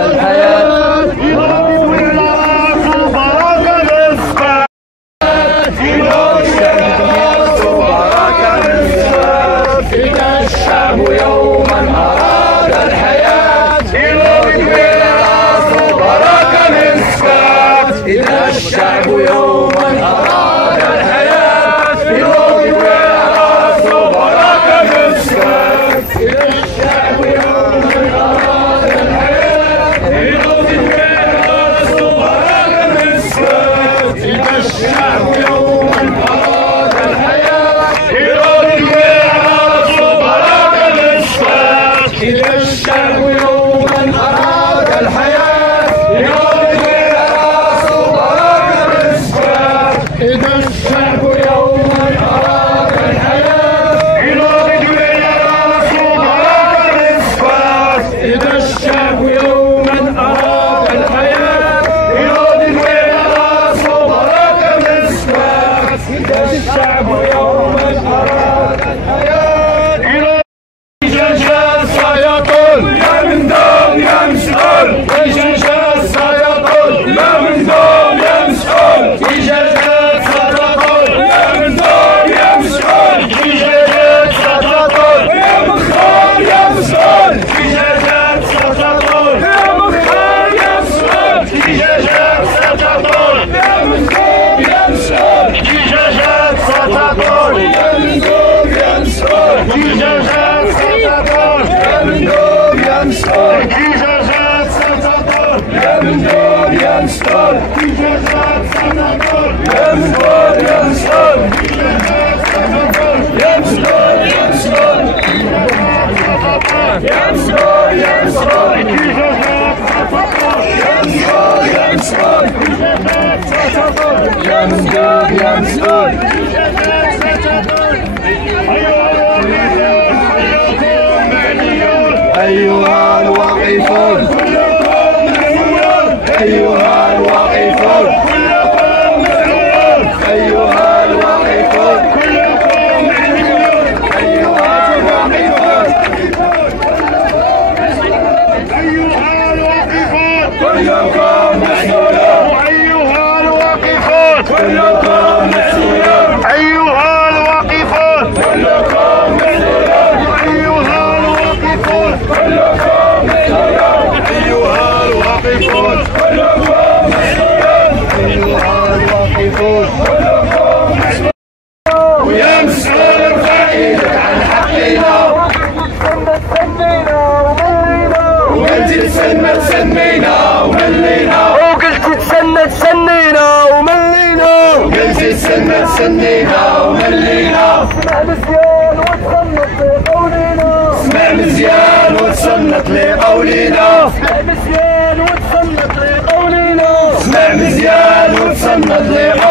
الحياة إذا الشعب يوما أراد الحياة إذا الشعب يوما أراد الحياة يلوقي براسه بركة مسكات إذا الشعب يوما أراد الحياة يلوقي براسه بركة مسكات إذا الشعب يوما أراد الحياة يلوقي براسه بركة مسكات إذا الشعب يوما أراد الحياة يلوقي إذا الشعب يوما أراد الحياة يلوقي براسه بركة مسكات إذا الشعب يوما أراد الحياة يلوقي براسه بركة مسكات إذا الشعب يوما أراد الحياة يلوقي جيشان سيطل يا من دوم يا مسؤول جيشان سيطل يا من دوم يا مسؤول أيها الواقفون أيها الواقفون أيها الواقفون أيها الواقفون أيها الواقفون كلكم مسؤولون أيها الواقفون كلكم مسؤولون أيها الواقفون كلكم مسؤولون أيها الواقفون كلكم مسؤولون أيها الواقفون كلكم مسؤولون أيها الواقفون كلكم مسؤولون ويا مسؤول ارفع ايدك عن حقنا وقلت تسنى تسنينا وملينا وقلت تسنى تسنينا وملينا وقلت تسنى تسنينا وملينا اسمع مزيان وتصنت لقولنا اسمع مزيان وتصنت لقولنا اسمع مزيان وتصنت لقولنا اسمع مزيان وتصنت لقولنا